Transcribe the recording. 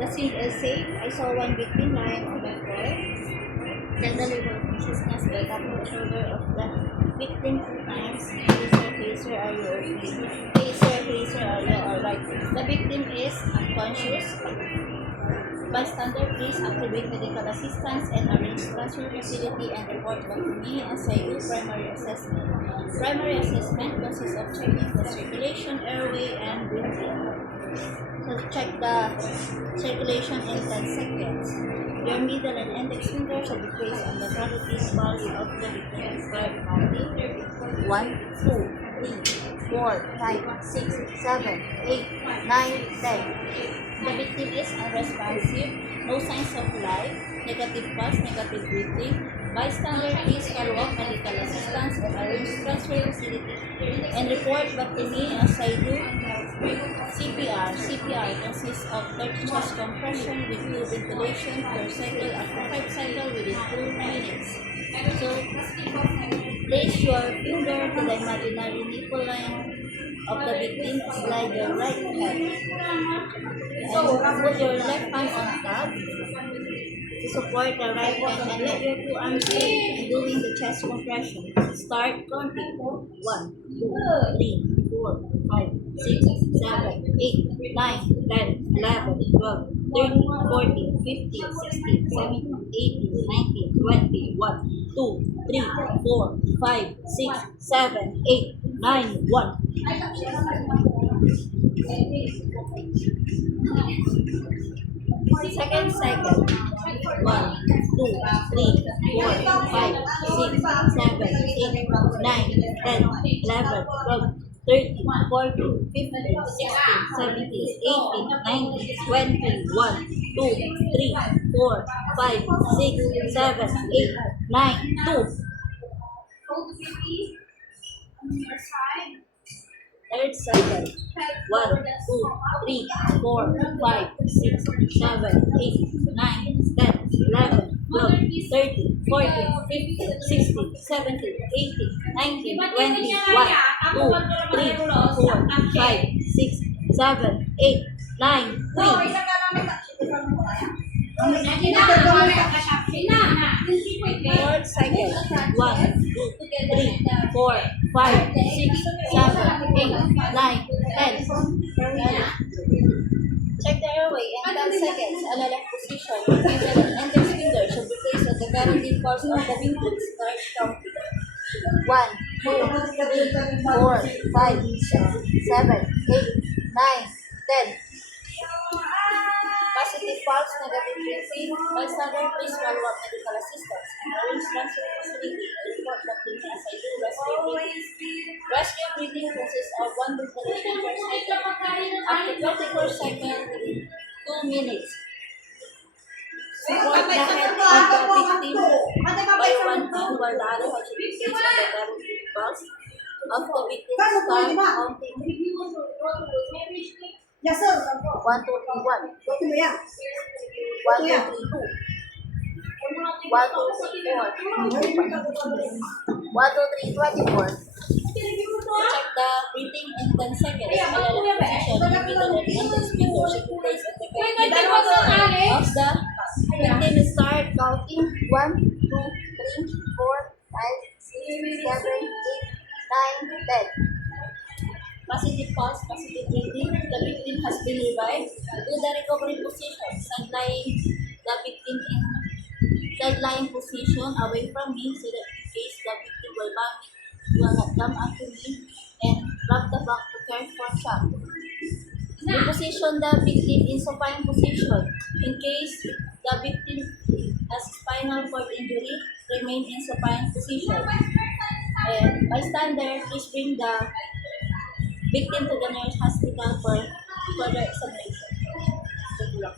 The scene is safe. I saw one victim lying on the floor. Check the level of consciousness by tapping the shoulder of the victim 2 times. Taser, are you okay? Taser, are you alright? The victim is unconscious. Bystander, please activate medical assistance and arrange transfer facility and report back to me as I do primary assessment. Primary assessment consists of checking the circulation, airway, and breathing. So check the circulation in 10 seconds. Your middle and index finger should be placed on the carotis pulse of the victim. Start counting. 1, 2, 3, 4, 5, 6, 7, 8, 9, 10. The victim is unresponsive, no signs of life, negative pulse, negative breathing. Bystander, please follow up medical assistance and arrange transfer facility and report back to me as I do CPR. CPR consists of 30 chest compression with 2 ventilation per cycle after 5 cycles within 2 minutes. So, place your finger to the imaginary nipple line of the victim, slide your right hand and put your left hand on top to support the right hand and let your 2 arms in doing the chest compression. Start counting. 1, 2, 3, 4, 5, 6, 7, 8, 9, 10, 11, 12, 13, 14, 15, 16, 17, 18, 19, 20, 1, 2, 3, 4, 5, 6, 7, 8, 9, 1. Second cycle. 1, 2, 3, 4, 5, 6, 7, 8, 9, 10, 11, 12, 13, 14, 15, 16, 17, 18, 19, 20, 1, 2, 3, 4, 5, 6, 7, 8, 9, 2. Third cycle. 1, 2, 3, 4, 5, 6, 7, 8, 9, 10, 11, 12, 13, 14, 15, 16, 17, 18, 19, 20, 1, 2, 3, 4, 5, 6, 7, 8, 9, 3. Fourth cycle. 1, 2, 3, 4, 5, 6, 7, 8, 9, 10. Check the airway in 10 seconds. On the left position, your middle and index finger should be placed on the carotid pulse of the victim. Start counting. 1, 2, 3, 4, 5, 6, 7, 8, 9, 10. Positive pulse, negative breathing. Bystander, please follow up medical assistance and arrange transfer facility and report back to me as I do rescue breathing. Rescue breathing consists of 1 ventilation per cycle. After 24 seconds, within 2 minutes. Support the head of the victim by 1 hand while the other hand should be placed on the carotid pulse of the victim. Start counting. Yes, sir. 1, 2, 3, 1. 1, 2, 3, 2. 1, 2, 3, 4. 1, 2, 3, 24. Check the breathing in 10 seconds. Alala position, your middle and index finger should be placed at the carotid of the victim. Start counting. 1, 2, 3, 4, 5, 6, 7, 8, 9, 10. Positive pulse, positive breathing. The victim has been revived. Do the recovery position. Side lying position away from me so that in case the victim will vomit, you will not come up to me and rub the back to care for shock. Reposition the victim in supine position. In case the victim has spinal cord injury, remain in supine position. And bystander, please bring the victim to the nearest hospital for further examination. Good luck.